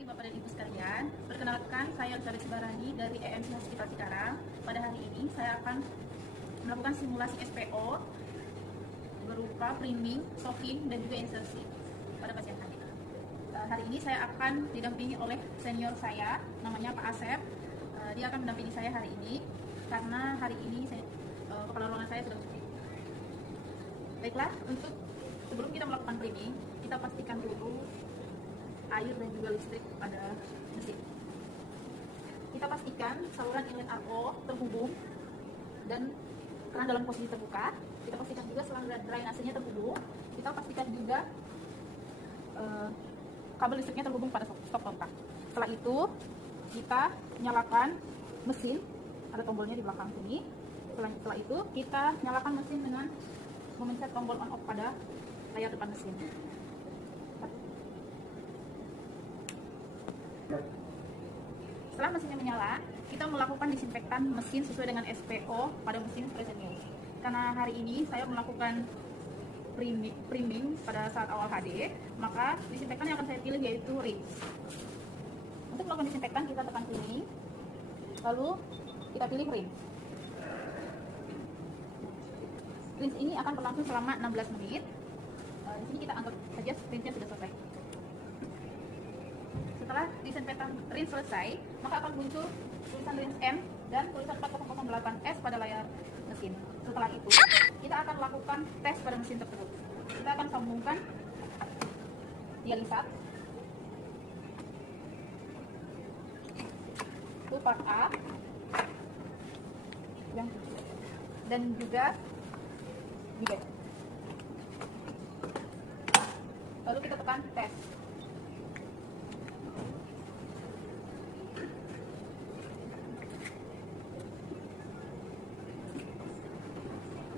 Bapak dan Ibu sekalian, perkenalkan saya Elizabeth Sibarani dari EMC Hospital Cikarang. Pada hari ini saya akan melakukan simulasi SPO berupa priming, stocking, dan juga insersi pada pasien kami. Hari ini saya akan didampingi oleh senior saya, namanya Pak Asep. Dia akan mendampingi saya hari ini karena hari ini kepala ruangan saya sudah sepi. Baiklah, untuk sebelum kita melakukan priming, kita pastikan dulu air dan juga listrik pada mesin. Kita pastikan saluran inlet RO terhubung dan keran dalam posisi terbuka. Kita pastikan juga saluran drainasenya terhubung. Kita pastikan juga kabel listriknya terhubung pada stop kontak. Setelah itu kita nyalakan mesin, ada tombolnya di belakang sini. Setelah itu kita nyalakan mesin dengan memencet tombol on off pada layar depan mesin. Setelah mesinnya menyala, kita melakukan disinfektan mesin sesuai dengan SPO pada mesin Fresenius. Karena hari ini saya melakukan priming pada saat awal HD, maka disinfektan yang akan saya pilih yaitu rinse. Untuk melakukan disinfektan, kita tekan sini, lalu kita pilih rinse. Rinse ini akan berlangsung selama 16 menit. Di sini kita anggap saja rinse-nya sudah selesai. Setelah disinfektan rinse selesai, maka akan muncul tulisan rinse M dan tulisan 4008S pada layar mesin. Setelah itu, kita akan lakukan tes pada mesin tersebut. Kita akan sambungkan dialisat itu part A dan juga B. Lalu kita tekan tes.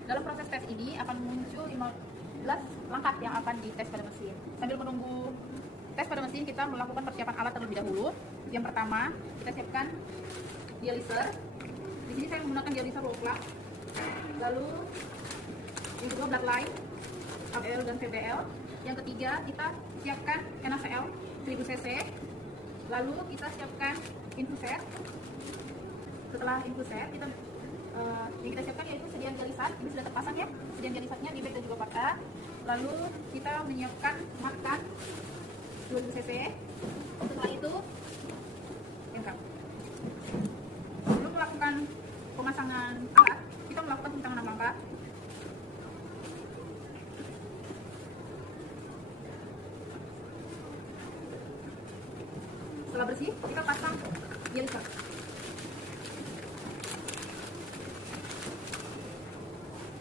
Dalam proses tes ini akan muncul 15 langkah yang akan dites pada mesin. Sambil menunggu tes pada mesin, kita melakukan persiapan alat terlebih dahulu. Yang pertama, kita siapkan dialiser. Di sini saya menggunakan dialiser low plug. Lalu yang kedua bloodline, ABL dan VBL. Yang ketiga, kita siapkan NaCl 1000 cc. Lalu kita siapkan infuser. Setelah infuser, yang kita siapkan yaitu sediaan dialisat. Ini sudah terpasang ya, sediaan dialisatnya di bag dan juga part A. Lalu kita menyiapkan makan 2000 cc. Setelah itu lengkap. Sebelum melakukan pemasangan alat, kita melakukan pentanganan langkah. Setelah bersih, kita pasang dialiser.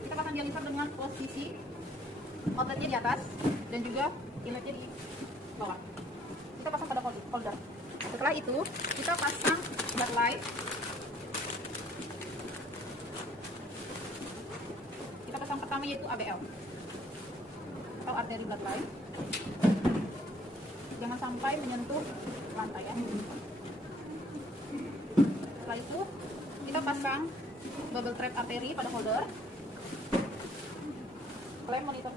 Kita pasang dialiser dengan posisi outletnya di atas dan juga inletnya di bawah. Kita pasang pada holder. Setelah itu, kita pasang bloodline. Kita pasang pertama yaitu ABL atau arteri bloodline. Jangan sampai menyentuh lantai ya. Setelah itu, kita pasang bubble trap arteri pada holder. Klem monitor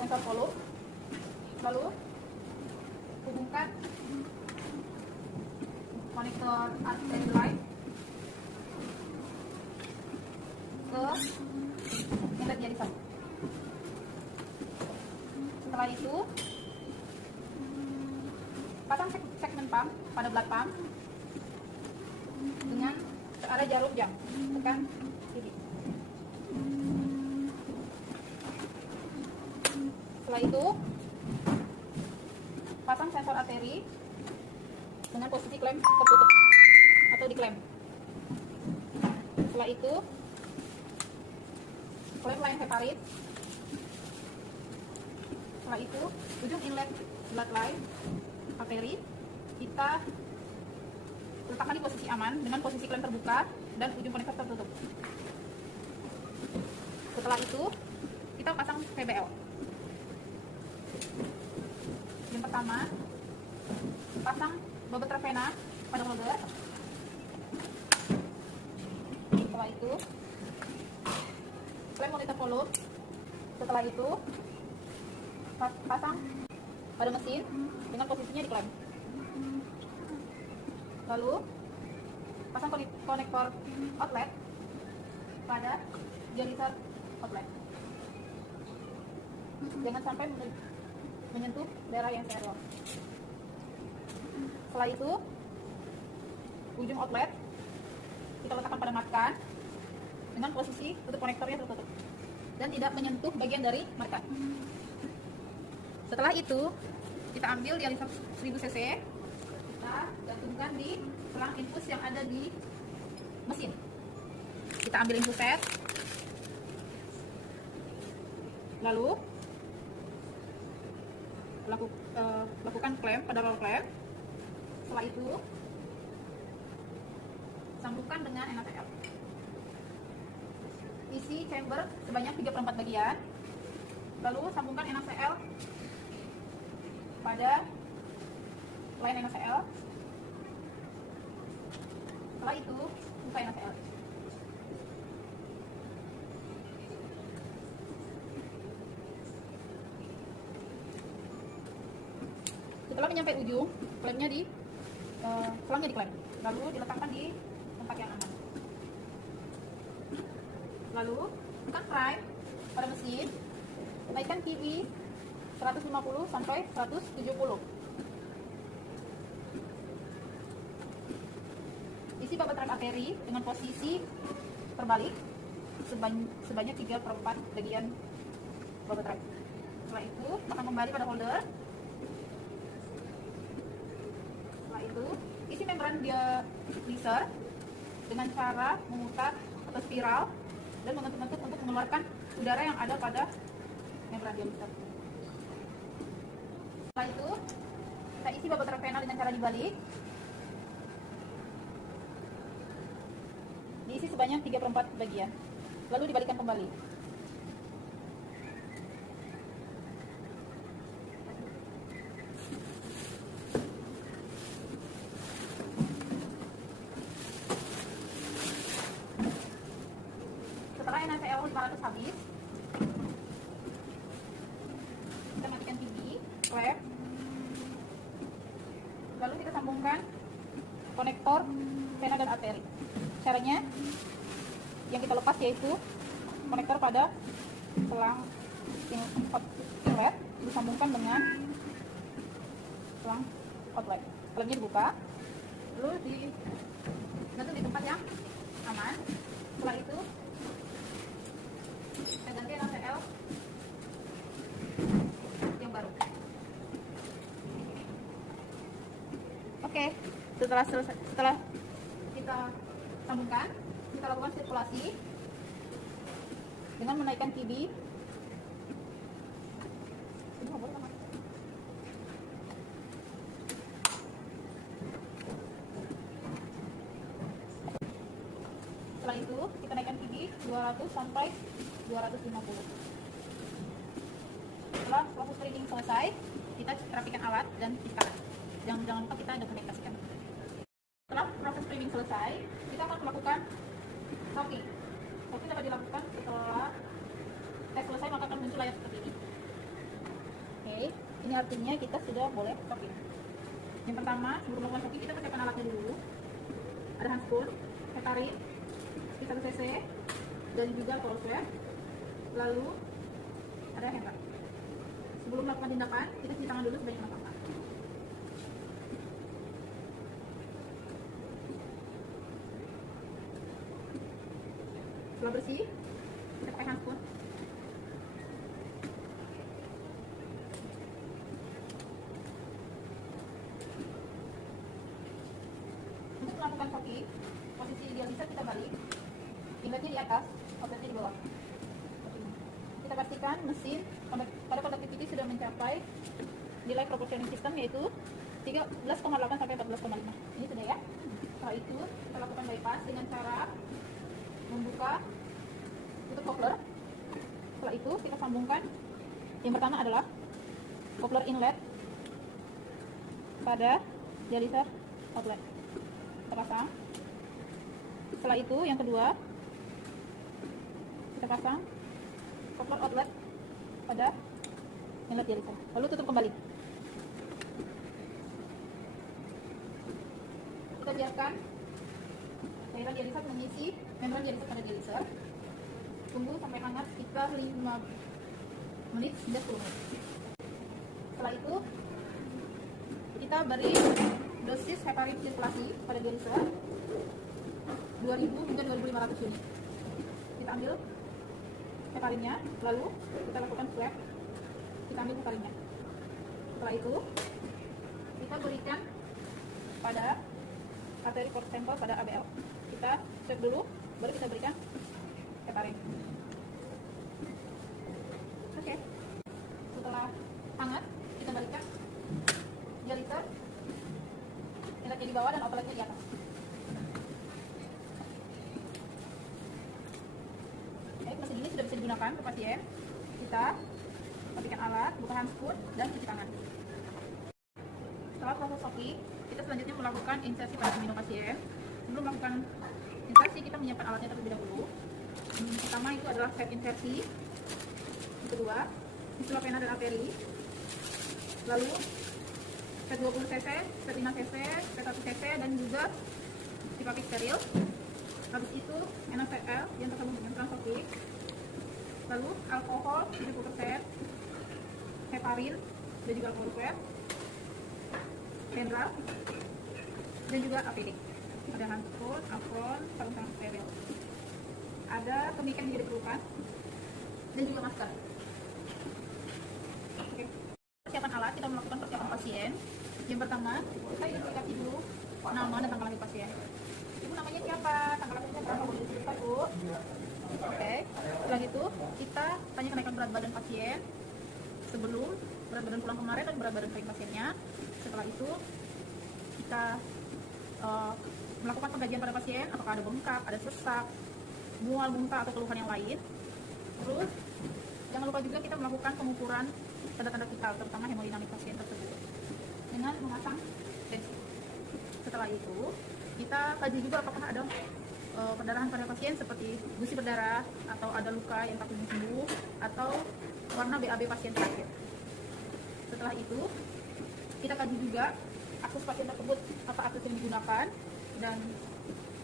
sensor volume. Lalu hubungkan konektor arteri line ke inlet dialiser. Setelah itu, pasang segmen pump pada blood pump dengan searah jarum jam. Tekan sini. Setelah itu, pasang sensor arteri dengan posisi klem tertutup atau diklem. Setelah itu, klem line heparin. Setelah itu, ujung inlet bloodline arteri kita letakkan di posisi aman dengan posisi klem terbuka dan ujung konektor tertutup. Setelah itu, kita pasang VBL. Yang pertama, pasang bubble trap vena pada holder. Setelah itu, klem monitor volume. Setelah itu, pasang pada mesin dengan posisinya diklem. Lalu pasang konektor outlet pada dialiser outlet. Jangan sampai menyentuh daerah yang saya lock. Setelah itu ujung outlet kita letakkan pada markan dengan posisi tutup konektornya tertutup dan tidak menyentuh bagian dari markan. Setelah itu kita ambil dialiser 1000 cc, kita gantungkan di selang infus yang ada di mesin. Kita ambil infuset, lalu lakukan klem pada roll klem. Setelah itu sambungkan dengan NaCl. Isi chamber sebanyak 3/4 bagian, lalu sambungkan NaCl pada line NaCl. Setelah itu buka NaCl. Setelah menyampai ujung, klemnya selangnya diklem, lalu diletakkan di tempat yang aman. Lalu bukan prime pada mesin, naikkan PV 150 sampai 170. Isi babat rem arteri dengan posisi terbalik sebanyak 3/4 bagian babat rem. Setelah itu pasang kembali pada holder. Setelah itu isi membran dialiser dengan cara memutar atau spiral dan mengentuk-ngentuk untuk mengeluarkan udara yang ada pada membran dialiser. Setelah itu kita isi babat rem panel dengan cara dibalik. Diisi sebanyak 3/4 bagian, lalu dibalikkan kembali. Setelah NaCl 500 habis, kita matikan TV, klep, lalu kita sambungkan konektor pena dan arteri. Caranya yang kita lepas yaitu konektor pada selang inlet disambungkan dengan selang outlet. Klemnya dibuka, lalu digantung di tempat yang aman. Setelah itu kita ganti NaCl yang baru. Oke, setelah kita sambungkan, kita lakukan sirkulasi dengan menaikkan TB. Setelah itu kita naikkan TB 200 sampai 250. Setelah proses screening selesai, kita rapikan alat dan pisahkan. Jangan lupa kita dokumentasikan. Setelah proses screening selesai, kita akan melakukan shocking. Shocking dapat dilakukan setelah tes selesai, maka akan muncul layar seperti ini. Oke, ini artinya kita sudah boleh shocking. Yang pertama, sebelum melakukan shocking, kita persiapkan alatnya dulu. Ada handspoon, hetarin, 1 cc, dan juga alcohol swab. Lalu ada hammer. Sebelum melakukan tindakan, kita cuci tangan dulu sebanyak 6 kali. Setelah bersih, kita pakai handphone. Untuk melakukan shocking, posisi dialiser kita balik, inletnya di atas, outletnya di bawah. Kita pastikan mesin pada conductivity sudah mencapai nilai proportioning system, yaitu 13,8 sampai 14,5. Ini sudah ya. Setelah itu kita lakukan bypass dengan cara membuka tutup coupler. Setelah itu kita sambungkan. Yang pertama adalah coupler inlet pada dialiser outlet. Kita pasang. Setelah itu yang kedua kita pasang coupler outlet pada inlet dialiser. Lalu tutup kembali. Kita kita biarkan cairan dialiser mengisi membran dialiser pada dialiser. Tunggu sampai hangat sekitar 5 menit hingga 10 menit. Setelah itu kita beri dosis heparin sirkulasi pada dialiser 2000 hingga 2500 unit. Kita ambil heparinnya, lalu kita lakukan swab. Kita ambil heparinnya. Setelah itu kita berikan pada arteri port sampel pada ABL. Kita swab dulu, baru kita berikan heparin. Oke. Setelah hangat, kita berikan dialiser enaknya di bawah dan outletnya di atas. Baik, mesin ini sudah bisa digunakan untuk pasien. Kita matikan alat, buka handphone, dan cuci tangan. Setelah proses soki, kita selanjutnya melakukan insersi pada semino pasien. Sebelum melakukan insersi, kita menyiapkan alatnya terlebih dahulu. Yang pertama itu adalah set insersi. Yang kedua, fistula vena dan arteri. Lalu set 20 cc, set 5 cc, set 1 cc, dan juga dipakis steril. Habis itu NaCl yang tersambung dengan transokik. Lalu alkohol 70%, heparin dan juga alkohol swab, general, dan juga APD. Ada handphone, apron, sarung tangan steril. Ada pemikat yang diperlukan dan juga masker. Oke. Persiapan alat, kita melakukan persiapan pasien. Yang pertama, kita identifikasi dulu nama dan tanggal lahir pasien. Ibu namanya siapa? Tanggal lahirnya berapa? Boleh disebutkan, Bu? Oke. Setelah itu, kita tanya kenaikan berat badan pasien sebelum, berat badan pulang kemarin, dan berat badan pasiennya. Setelah itu, kita melakukan pengkajian pada pasien, apakah ada bengkak, ada sesak, mual, muntah, atau keluhan yang lain. Terus, jangan lupa juga kita melakukan pengukuran tanda-tanda vital, terutama hemodinamik pasien tersebut, dengan memasang tensi. Setelah itu, kita kaji juga apakah ada perdarahan pada pasien seperti gusi berdarah, atau ada luka yang tak kunjung sembuh, atau warna BAB pasien terakhir. Setelah itu, kita kaji juga akses pasien tersebut, apa akses yang digunakan, dan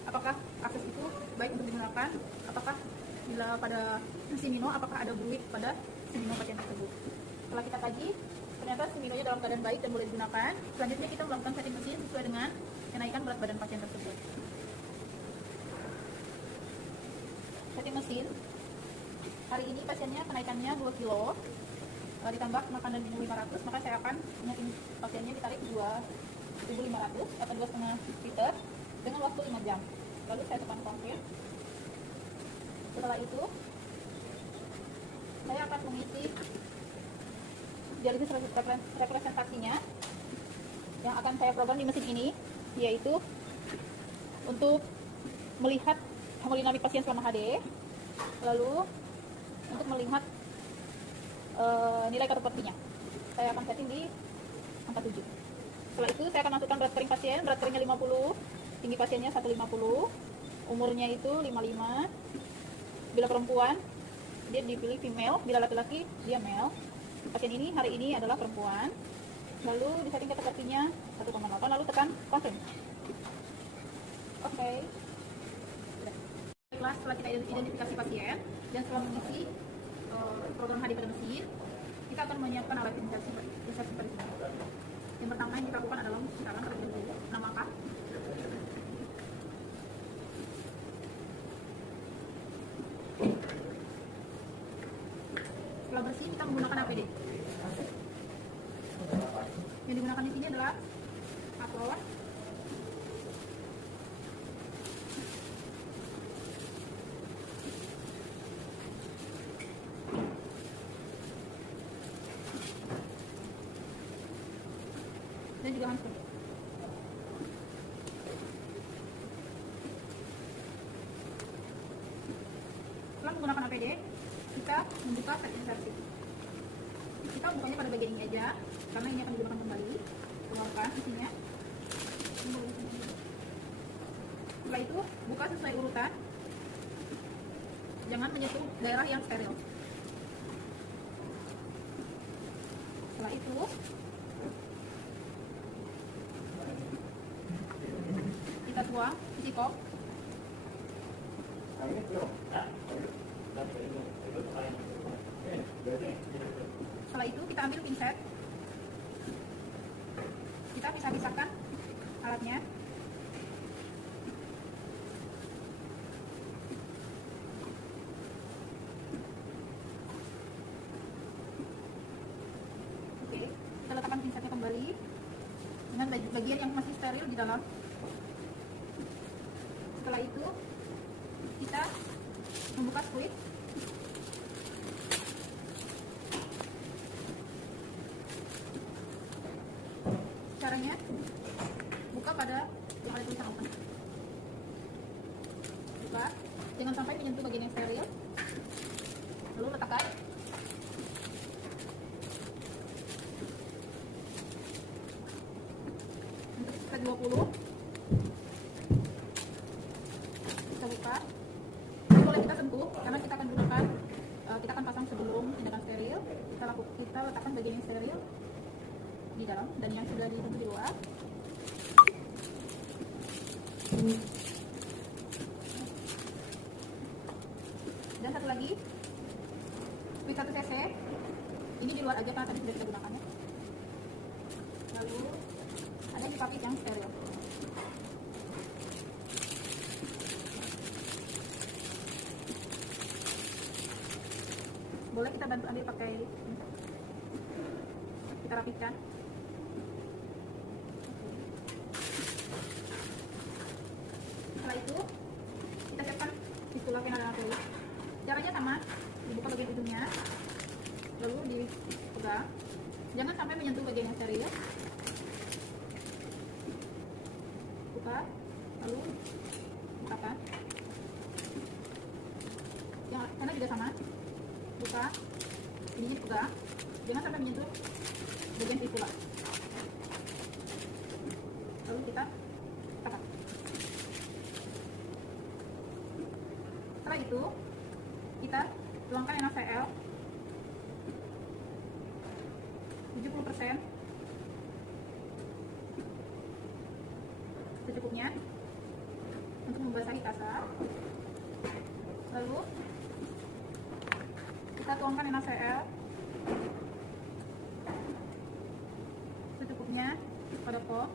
apakah akses itu baik untuk digunakan, apakah bila pada simino, apakah ada buit pada simino pasien tersebut. Setelah kita kaji, ternyata siminonya dalam keadaan baik dan boleh digunakan. Selanjutnya kita melakukan setting mesin sesuai dengan kenaikan berat badan pasien tersebut. Setting mesin, hari ini pasiennya kenaikannya 2 kilo, ditambah makan dan minum 500, maka saya akan menyaking pasiennya ditarik 2.500 atau 2,5 liter dengan waktu 5 jam. Lalu saya tekan confirm. Setelah itu, saya akan mengisi dialisis representasinya yang akan saya program di mesin ini, yaitu untuk melihat hemodinamik pasien selama HD, lalu untuk melihat nilai ketopropinya. Saya akan setting di angka 7. Setelah itu saya akan masukkan berat kering pasien, berat keringnya 50, tinggi pasiennya 150, umurnya itu 55. Bila perempuan, dia dipilih female, bila laki-laki, dia male. Pasien ini hari ini adalah perempuan. Lalu disetting ketopropinya 1,8, lalu tekan confirm. Oke. Baiklah, setelah kita identifikasi pasien dan setelah mengisi program HD pada mesin, kita akan menyiapkan alat insersi pada sini. Yang pertama yang kita lakukan adalah menyiapkan terlebih dahulu nama kap, setelah bersih kita menggunakan APD. Yang digunakan di sini adalah apron, dan juga handphone. Setelah menggunakan APD, kita membuka set insersi. Kita bukanya pada bagian ini aja, karena ini akan digunakan kembali. Keluarkan isinya. Setelah itu, buka sesuai urutan. Jangan menyentuh daerah yang steril. Setelah itu, buang, isi kop. Setelah itu kita ambil pinset, kita pisah-pisahkan alatnya. Oke, kita letakkan pinsetnya kembali dengan bagian yang masih steril di dalam. Setelah itu kita membuka squid. Caranya buka pada yang ada tulisan open. Buka, jangan sampai menyentuh bagian yang steril. Lalu letakkan. Untuk sekitar 20. Kita buka. Ini boleh kita sentuh karena kita akan gunakan, kita akan pasang sebelum tindakan steril. Kita letakkan bagian yang steril di dalam dan yang sudah ditentu di luar. Dan satu lagi, squid 1 cc. Ini di luar aja karena tadi sudah kita gunakannya. Lalu ada di paket yang steril. Boleh kita bantu ambil pakai ini. Kita rapihkan. Setelah itu kita siapkan spatula final acrylic. Caranya sama, dibuka bagian ujungnya, lalu dipegang. Jangan sampai menyentuh bagian yang steril. Buka, lalu bukakan. Yang sana juga sama. Buka, ini dipegang. Jangan sampai menyentuh bagian spatula. Lalu kita tekan. Setelah itu kita tuangkan NaCl 70% secukupnya untuk membasahi kasa. Lalu kita tuangkan NaCl secukupnya pada pot.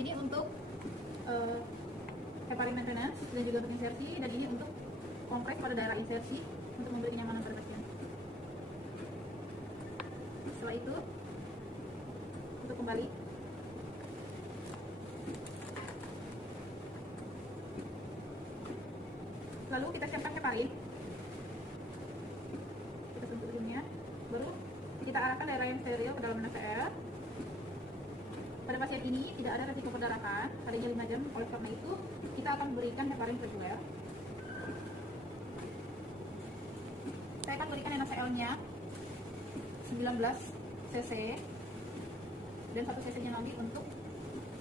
Ini untuk heparin maintenance dan juga untuk insersi, dan ini untuk kompres pada daerah insersi untuk memberi kenyamanan pada pasien. Setelah itu untuk kembali lalu kita siapkan heparin, kita sentuh ujungnya, baru kita arahkan daerah yang steril ke dalam NaCl. Pada pasien ini tidak ada resiko perdarahan, adanya 5 jam, oleh karena itu kita akan berikan heparin reguler. Saya akan berikan NaCl-nya 19 cc dan 1 cc-nya lagi untuk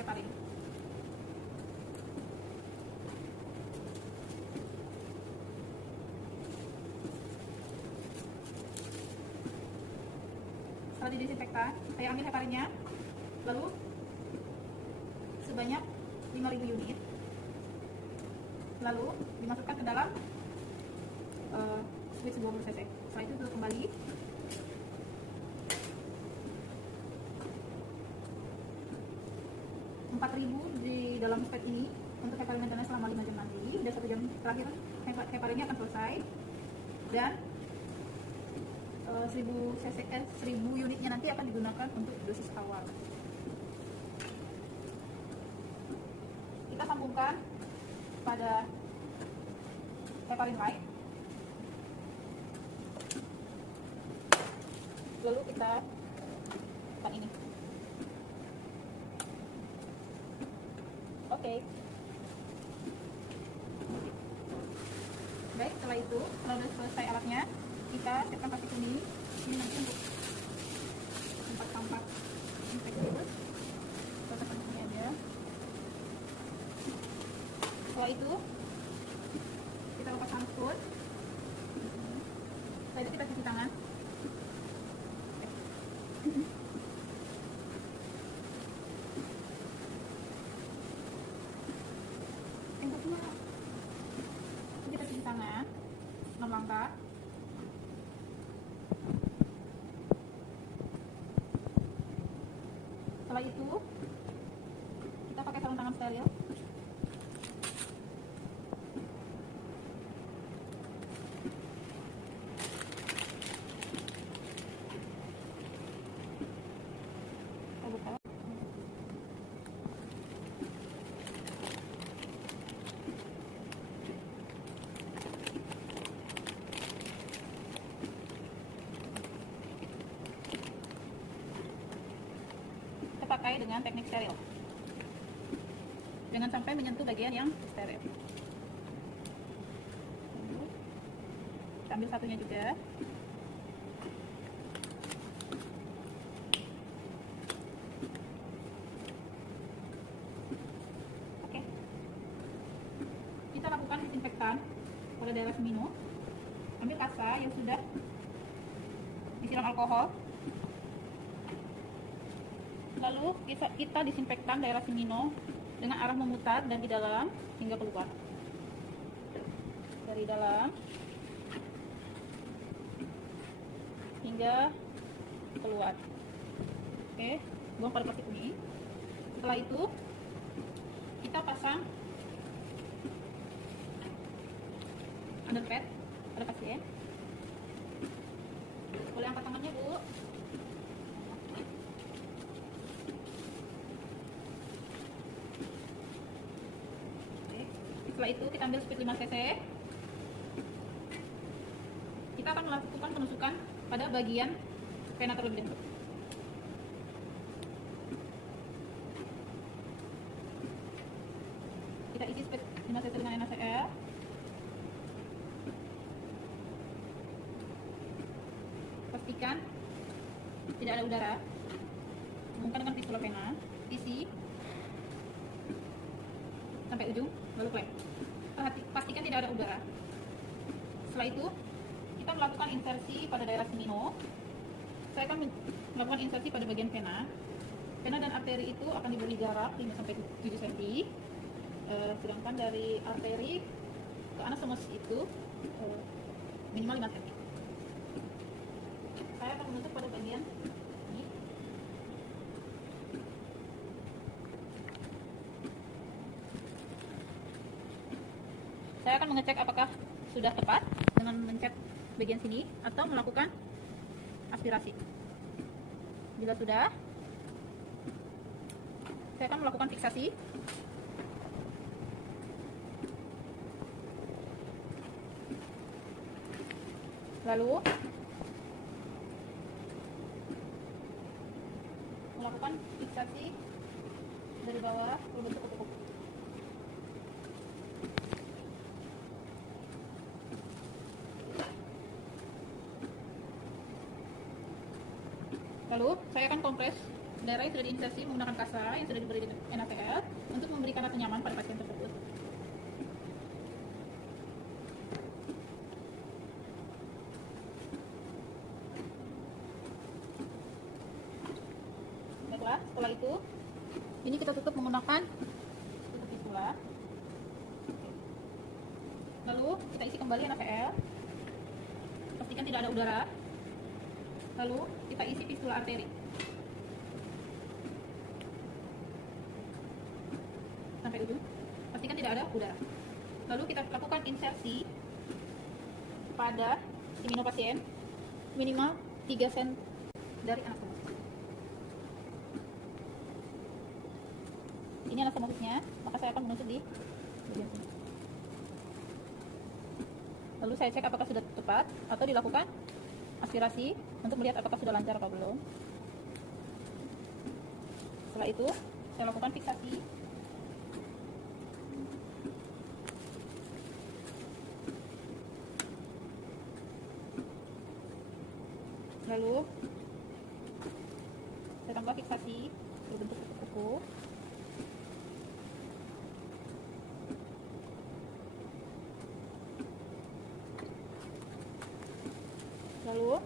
heparin. Setelah didesinfektan, saya ambil heparinnya, lalu sebanyak 5.000 unit, lalu dimasukkan ke dalam squid 20 cc. Setelah itu tutup kembali. Rp4.000 di dalam squid ini untuk heparin maintenance selama 5 jam nanti, dan 1 jam terakhir heparinnya akan selesai, dan 1000 unitnya nanti akan digunakan untuk dosis awal. Kita sambungkan pada heparin light, lalu kita tekan ini. Oke. Baik, setelah itu, kalau sudah selesai alatnya, kita siapkan plastik kuning. Ini nanti untuk tempat sampah infeksius. Kita tekan sini aja. Setelah itu kita lepas handphone. Setelah itu kita cuci tangan. langkah. Setelah itu kita pakai sarung tangan steril. Kita buka. Pakai dengan teknik steril, jangan sampai menyentuh bagian yang steril. Kita ambil satunya juga. Oke, kita lakukan disinfektan pada daerah semino. Ambil kasa yang sudah disiram alkohol. Lalu kita disinfektan daerah semino dengan arah memutar dan di dalam hingga keluar. Dari dalam hingga keluar. Oke, buang pada plastik ini. Setelah itu kita pasang underpad pada pasien. Boleh angkat tangannya, Bu. Setelah itu kita ambil speed 5 cc. Kita akan melakukan penusukan pada bagian vena terlebih dahulu. Kita isi speed 5 cc dengan NaCl. Pastikan tidak ada udara. Hubungkan dengan pistol vena. Isi sampai ujung, lalu klep. Pastikan tidak ada udara. Setelah itu kita melakukan insersi pada daerah semino. Saya akan melakukan insersi pada bagian vena. Vena dan arteri itu akan diberi jarak 5-7 cm. Sedangkan dari arteri ke anastomosis itu minimal 5 cm. Saya akan menusuk pada bagian ini. Saya akan mengecek apakah sudah tepat dengan mencet bagian sini atau melakukan aspirasi. Bila sudah, saya akan melakukan fiksasi. Lalu melakukan fiksasi dari bawah berbentuk kupu-kupu. Lalu saya akan kompres daerah yang sudah diinsersi menggunakan kasa yang sudah diberi NaCl untuk memberikan rasa nyaman pada pasien tersebut. Baiklah, setelah itu ini kita tutup menggunakan tutup fistula. Lalu kita isi kembali NaCl. Pastikan tidak ada udara. Lalu kita isi fistula arteri. Sampai ujung. Pastikan tidak ada udara. Lalu kita lakukan insersi pada semino pasien minimal 3 cm dari anastomosis. Ini anastomosisnya, maka saya akan menusuk di bagian sini. Lalu saya cek apakah sudah tepat atau dilakukan aspirasi untuk melihat apakah sudah lancar atau belum. Setelah itu saya lakukan fiksasi. Lalu saya tambah fiksasi berbentuk kuku-kuku. Lalu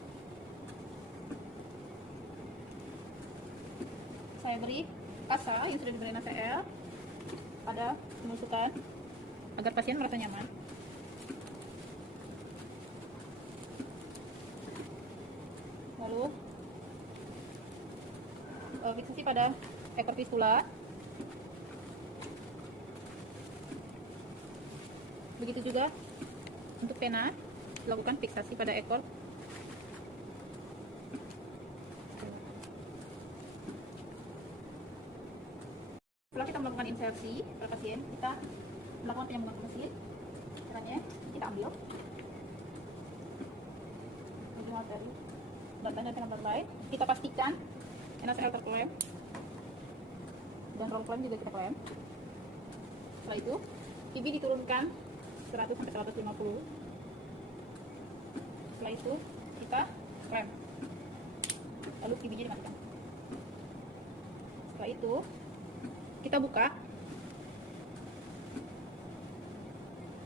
saya beri kasa yang sudah diberi NaCl pada penusukan agar pasien merasa nyaman. Lalu fiksasi pada ekor fistula. Begitu juga untuk pena, lakukan fiksasi pada ekor. Setelah kita melakukan insersi pada pasien, kita melakukan penyambungan ke mesin. Caranya kita ambil ujung arteri, datanya dengan bloodline. Kita pastikan NaCl terklem dan roll clamp juga kita klem. Setelah itu PB diturunkan 100 sampai 150. Setelah itu kita klem, lalu PB-nya dimatikan. Setelah itu kita buka,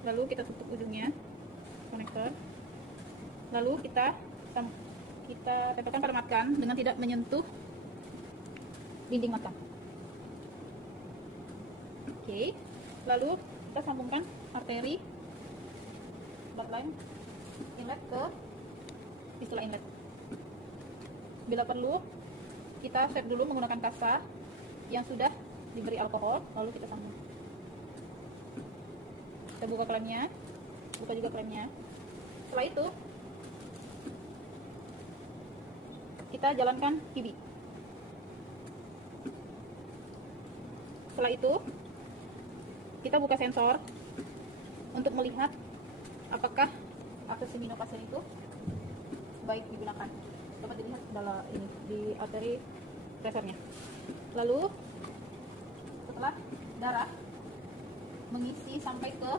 lalu kita tutup ujungnya konektor, lalu kita tempelkan pada matkan dengan tidak menyentuh dinding matkan. Oke, lalu kita sambungkan arteri bloodline inlet ke fistula inlet. Bila perlu, kita set dulu menggunakan kasa yang sudah diberi alkohol, lalu kita sambung. Kita buka klemnya, buka juga klemnya. Setelah itu kita jalankan PB. Setelah itu kita buka sensor untuk melihat apakah akses seminopasen itu baik digunakan. Dapat dilihat dalam ini di arteri presernya. Lalu setelah darah mengisi sampai ke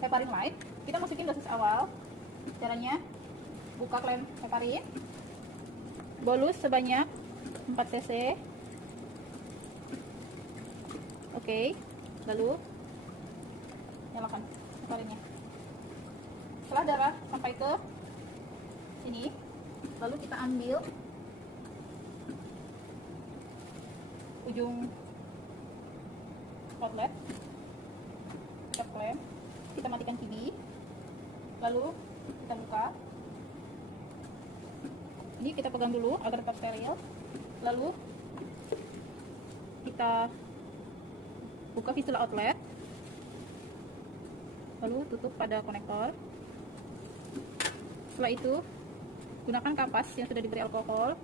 heparin light, kita masukin dosis awal. Caranya buka klem heparin, bolus sebanyak 4 cc. Oke, lalu nyalakan heparinnya. Setelah darah sampai ke sini, lalu kita ambil ujung outlet, kita klem, kita matikan PB, lalu kita buka. Ini kita pegang dulu agar tetap steril, lalu kita buka fistula outlet, lalu tutup pada konektor. Setelah itu gunakan kapas yang sudah diberi alkohol,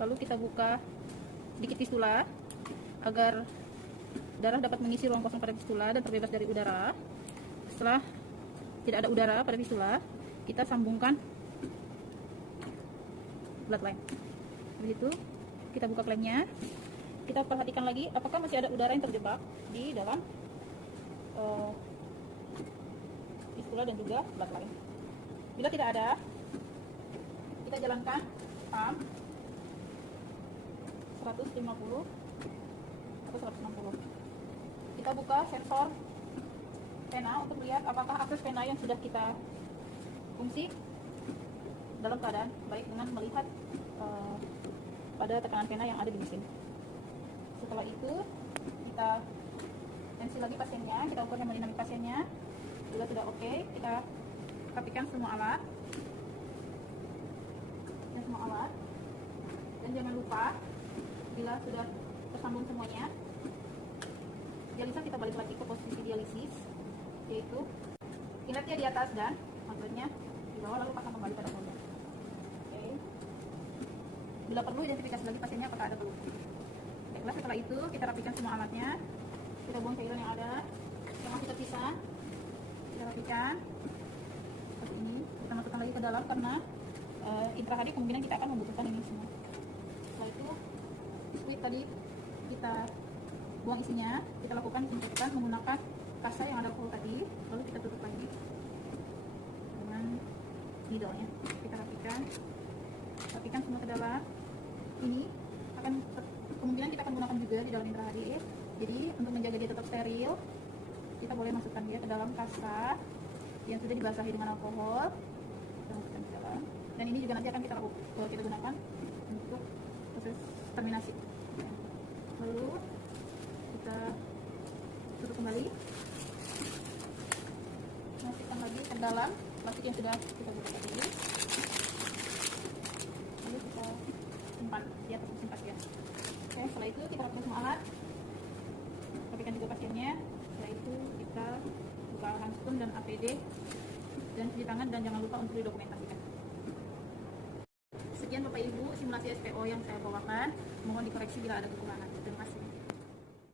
lalu kita buka sedikit fistula agar darah dapat mengisi ruang kosong pada fistula dan terbebas dari udara. Setelah tidak ada udara pada fistula, kita sambungkan bloodline. Begitu, kita buka klemnya. Kita perhatikan lagi apakah masih ada udara yang terjebak di dalam fistula dan juga bloodline. Bila tidak ada, kita jalankan pump 150 atau 160. Kita buka sensor pena untuk melihat apakah akses pena yang sudah kita fungsi dalam keadaan baik dengan melihat pada tekanan pena yang ada di mesin. Setelah itu kita tensi lagi pasiennya, kita ukur hemodinamik pasiennya. Bila sudah oke, kita rapikan semua alat dan jangan lupa bila sudah tersambung semuanya, dialisa kita balik lagi ke posisi dialisis, yaitu inletnya di atas dan outletnya di bawah, lalu pasang kembali pada folder. Oke. Bila perlu, identifikasi lagi pasiennya apakah ada peluru. Baiklah, setelah itu kita rapikan semua alatnya, kita buang cairan yang ada, yang masih terpisah, kita rapikan seperti ini. Kita masukkan lagi ke dalam karena intrahadi kemungkinan kita akan membutuhkan ini semua. Setelah itu squid tadi kita buang isinya, kita lakukan disinfektan menggunakan kasa yang ada alkohol tadi, lalu kita tutup lagi dengan needle-nya. Kita rapikan semua ke dalam. Ini akan kemungkinan kita akan gunakan juga di dalam intrahadi. Jadi untuk menjaga dia tetap steril, kita boleh masukkan dia ke dalam kasa yang sudah dibasahi dengan alkohol. Kita masukkan ke dalam. Dan ini juga nanti akan kita gunakan untuk proses terminasi. Lalu kita tutup kembali, masukkan lagi ke dalam plastik yang sudah kita buka tadi. Setelah itu kita rapikan semua alat, rapikan juga pasiennya. Setelah itu kita buka handphone dan APD dan cuci tangan, dan jangan lupa untuk didokumentasikan. Sekian Bapak Ibu simulasi SPO yang saya bawakan, mohon dikoreksi bila ada kekurangan.